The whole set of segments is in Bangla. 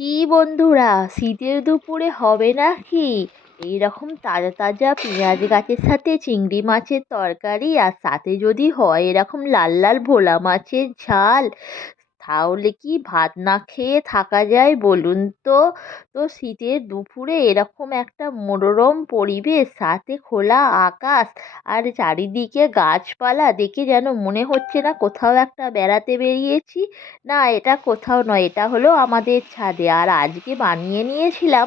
কি বন্ধুরা, শীতের দুপুরে হবে না কি এইরকম তাজা তাজা পেঁয়াজ গাছের সাথে চিংড়ি মাছের তরকারি আর সাথে যদি হয় এরকম লাল লাল ভোলা মাছের ঝাল। তাহলে কি ভাত না খেয়ে থাকা যায় বলুন তো? তো শীতের দুপুরে এরকম একটা মনোরম পরিবেশ, সাথে খোলা আকাশ আর চারিদিকে গাছপালা দেখে যেন মনে হচ্ছে না কোথাও একটা বেড়াতে বেরিয়েছি। না, এটা কোথাও নয়, এটা হলো আমাদের ছাদে। আর আজকে বানিয়ে নিয়েছিলাম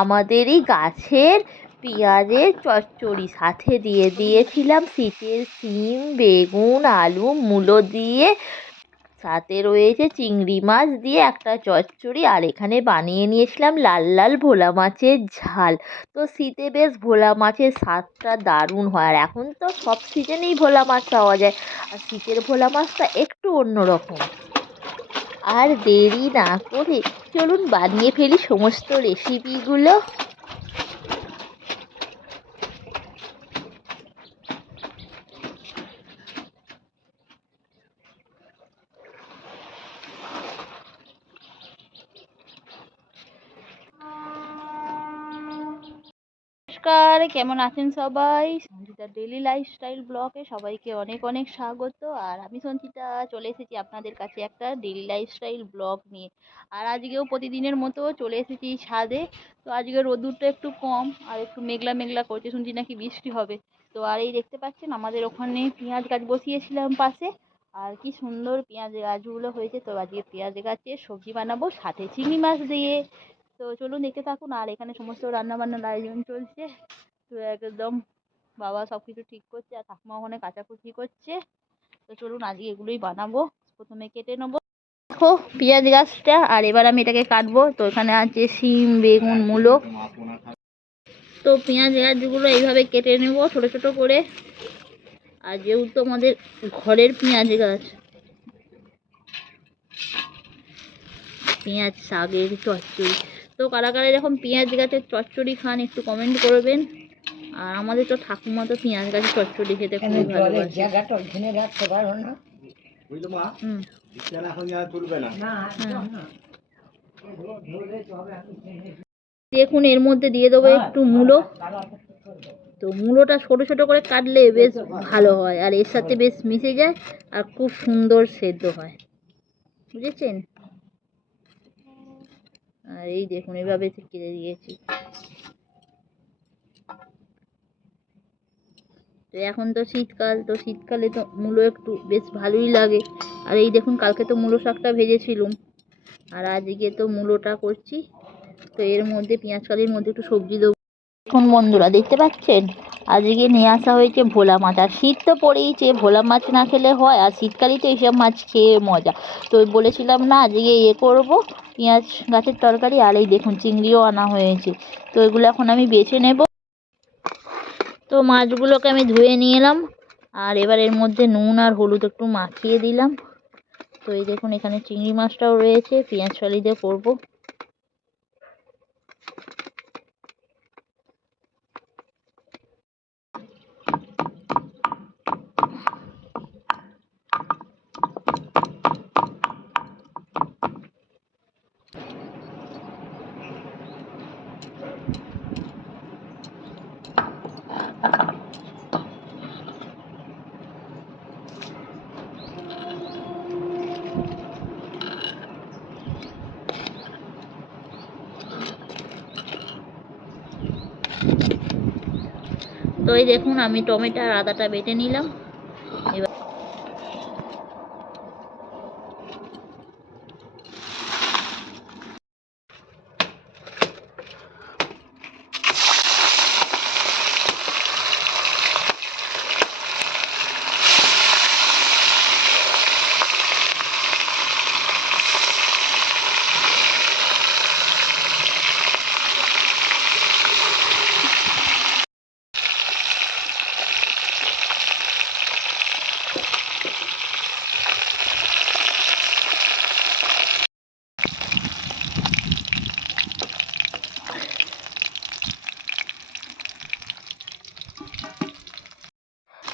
আমাদেরই গাছের পেঁয়াজের চচ্চড়ি। সাথে দিয়ে দিয়েছিলাম শীতের শিম বেগুন, আলু, মূলো দিয়ে সাথে রয়েছে চিংড়ি মাছ দিয়ে একটা চচ্চড়ি, আর এখানে বানিয়ে নিয়েছিলাম লাল লাল ভোলা মাছের ঝাল। তো শীতে বেশ ভোলা মাছের স্বাদটা দারুণ হয়, আর এখন তো সব সিজনেই ভোলা মাছ পাওয়া যায়, আর শীতের ভোলা মাছটা একটু অন্যরকম। আর দেরি না করে চলুন বানিয়ে ফেলি সমস্ত রেসিপিগুলো নমস্কার, কেমন আছেন সবাই? সঞ্চিতা ডেলি লাইফস্টাইল ব্লগে সবাইকে অনেক অনেক স্বাগত। আর আমি সঞ্চিতা, চলে এসেছি আপনাদের কাছে একটা ডেলি লাইফস্টাইল ব্লগ নিয়ে। আর আজকেও প্রতিদিনের মতো চলে এসেছি ছাদে। তো আজকে রোদুরটা একটু কম আর একটু মেঘলা মেঘলা করছে। শুনছি নাকি বৃষ্টি হবে। তো আর এই দেখতে পাচ্ছেন, আমাদের ওখানে পেঁয়াজ গাছ বসিয়েছিলাম পাশে। আর কি সুন্দর পেঁয়াজ গাছগুলো হয়েছে। তো আজকে পেঁয়াজ গাছে সবজি বানাবো, সাথে চিংড়ি মাছ দিয়ে। তো চলুন দেখতে থাকুন, আর এখানে সমস্ত রান্নাবান্নার আয়োজন চলছে। তো একদম বাবা সব কিছু ঠিক করছে, আর ঠাকুমা ওখানে কাচাকুচি করছে। তো চলুন আজকে এগুলোই বানাবো। প্রথমে কেটে নেব। দেখো, পেঁয়াজ গাছটা, আর এবার আমি এটাকে কাটবো। তো এখানে আছে শিম, বেগুন মূলো তো পেঁয়াজ গাছগুলো এইভাবে কেটে নেব ছোট ছোট করে। আর যেহেতু আমাদের ঘরের পেঁয়াজ গাছ, পেঁয়াজ শাকের চচ্চড়ি। তো কারা কারা এরকম পেঁয়াজ গাছের চচ্চড়ি খান একটু কমেন্ট করবেন। আর আমাদের তো ঠাকুমা তো পেঁয়াজ গাছের চচ্চড়ি খেতে খুবই ভালোবাসে। জায়গাটা ওইখানে রাখতে পারো না। বুঝলো মা? হুম। বিছানা এখন আর তুলবে না। দেখুন এর মধ্যে দিয়ে দেবো একটু মূলো। তো মূলোটা ছোট ছোট করে কাটলে বেশ ভালো হয়। আর এর সাথে বেশ মিশে যায় আর খুব সুন্দর সেদ্ধ হয়। বুঝেছেন? আর এই দেখুন, এভাবে কেটে দিয়েছি। তো এখন তো শীতকাল, তো শীতকালে তো মূলো একটু বেশ ভালোই লাগে। আর এই দেখুন, কালকে তো মূলো শাকটা ভেজেছিলাম। আর আজকে তো মূলোটা করছি। তো এর মধ্যে পেঁয়াজ কালির মধ্যে একটু সবজি দেবো। এখন বন্ধুরা, দেখতে পাচ্ছেন? আজকে নিয়ে আসা হয়েছে ভোলা মাছ। আর শীত তো পড়েইছে ভোলা মাছ না খেলে হয়, আর শীতকালেই তো এইসব মাছ খেয়ে মজা। তো বলেছিলাম না, আজকে ইয়ে করব, পেঁয়াজ গাছের তরকারি আর এই দেখুন চিংড়িও আনা হয়েছে। তো এগুলো এখন আমি বেছে নেব। তো মাছগুলোকে আমি ধুয়ে নিয়ে এলাম আর এবার এর মধ্যে নুন আর হলুদ একটু মাখিয়ে দিলাম। তো এই দেখুন এখানে চিংড়ি মাছটাও রয়েছে, পেঁয়াজ ফালি দিয়ে করব। তো এই দেখুন আমি টমেটো আর আদাটা বেটে নিলাম।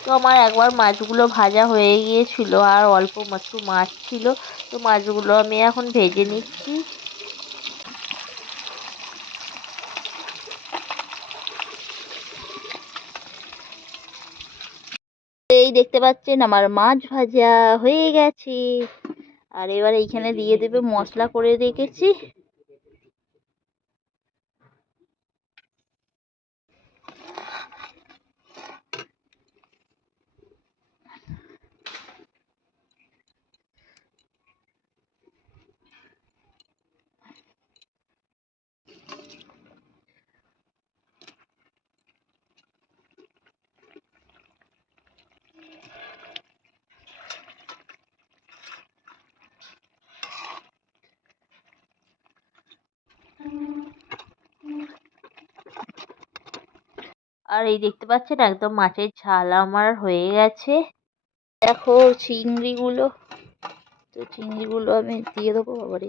তো আমার একবার মাছগুলো ভাজা হয়ে গিয়েছিল আর অল্প একটু মাছ ছিল, তো মাছগুলো আমি এখন ভেজে নিচ্ছি। এই দেখতে পাচ্ছেন আমার মাছ ভাজা হয়ে গেছে। আর এবার এইখানে দিয়ে দেবে মশলা করে রেখেছি। আর এই দেখতে পাচ্ছেন একদম মাছের ঝাল আমার হয়ে গেছে। দেখো চিংড়িগুলো। তো চিংড়িগুলো আমি দিয়ে দেবো বাবারে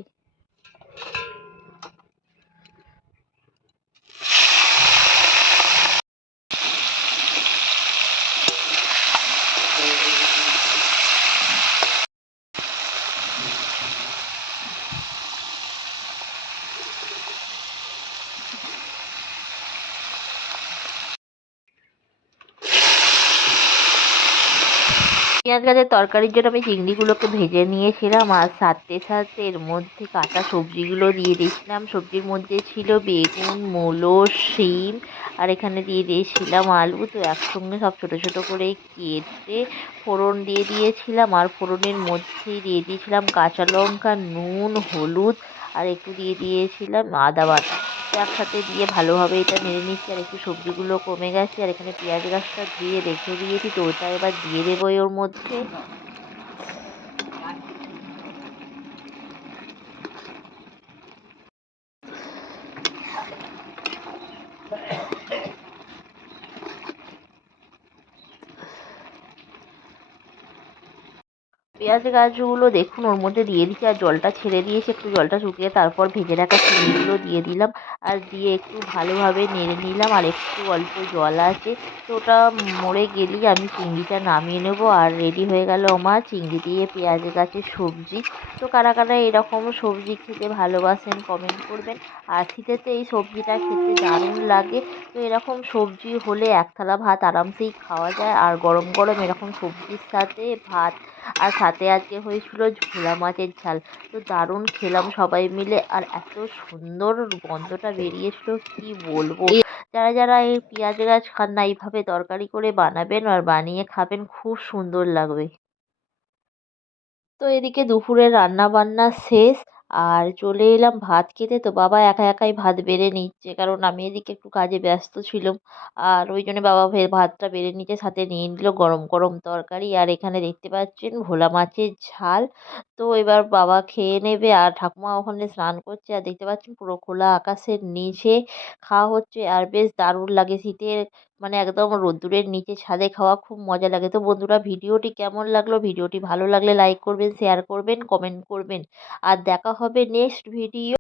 পেঁয়াজ গাছের তরকারির জন্য আমি চিংড়িগুলোকে ভেজে নিয়েছিলাম আর সাথে সাথে এর মধ্যে কাঁচা সবজিগুলো দিয়ে দিয়েছিলাম। সবজির মধ্যে ছিল বেগুন, মূলো, শিম আর এখানে দিয়ে দিয়েছিলাম আলু। তো একসঙ্গে সব ছোটো ছোটো করে কেটে ফোড়ন দিয়ে দিয়েছিলাম আর ফোড়নের মধ্যেই দিয়ে দিয়েছিলাম কাঁচা লঙ্কা, নুন, হলুদ আর একটু দিয়ে দিয়েছিলাম আদা বাটা। একসাথে দিয়ে ভালোভাবে এটা নেড়ে নিচ্ছি, আর একটু সবজিগুলো কমে গেছে, আর এখানে পেঁয়াজ গাছটা ধুয়ে রেখে দিয়েছি, তো ওটা এবার দিয়ে দেবো ওর মধ্যে। পেঁয়াজ গাছগুলো দেখুন, ওর মধ্যে দিয়ে দিচ্ছি আর জলটা ছেড়ে দিয়েছি, একটু জলটা শুকিয়ে তারপর ভেজে রাখা চিংড়িগুলো দিয়ে দিলাম আর দিয়ে একটু ভালোভাবে নেড়ে নিলাম আর একটু অল্প জল আছে। তো ওটা মরে গেলেই আমি চিংড়িটা নামিয়ে নেব আর রেডি হয়ে গেল আমার চিংড়ি দিয়ে পেঁয়াজ গাছের সবজি। তো কারা কারা এরকম সবজি খেতে ভালোবাসেন কমেন্ট করবেন। আর শীতেতে এই সবজিটা খেতে দারুণ লাগে। তো এরকম সবজি হলে এক থালা ভাত আরামসেই খাওয়া যায় আর গরম গরম এরকম সবজির সাথে ভাত আর সাথে আজকে হয়েছিল ঝোলা মাছের ঝাল। তো দারুণ খেলাম সবাই মিলে আর এত সুন্দর গন্ধটা বেরিয়েছিল, কি বলব? যারা যারা এই পেঁয়াজ গাছ খান না, এইভাবে তরকারি করে বানাবেন আর বানিয়ে খাবেন, খুব সুন্দর লাগবে। তো এদিকে দুপুরের রান্না বান্না শেষ। আর চলে এলাম ভাত খেতে। তো বাবা একা একাই ভাত বেড়ে নিচ্ছে, কারণ আমি এদিকে একটু কাজে ব্যস্ত ছিলাম। আর ওই জন্য বাবা ভাতটা বেড়ে নিচ্ছে, সাথে নিয়ে নিল গরম গরম তরকারি। আর এখানে দেখতে পাচ্ছেন ভোলা মাছের ঝাল। তো এবার বাবা খেয়ে নেবে আর ঠাকুমা ওখানে স্নান করছে। আর দেখতে পাচ্ছেন পুরো খোলা আকাশের নিচে খাওয়া হচ্ছে। আর বেশ দারুণ লাগে শীতের মানে একদম রোদ্দুরের নিচে ছাদে খাওয়া খুব মজা লাগে। তো বন্ধুরা, ভিডিওটি কেমন লাগল? ভিডিওটি ভালো লাগলে লাইক করবেন শেয়ার করবেন কমেন্ট করবেন। আর দেখা হবে নেক্সট ভিডিও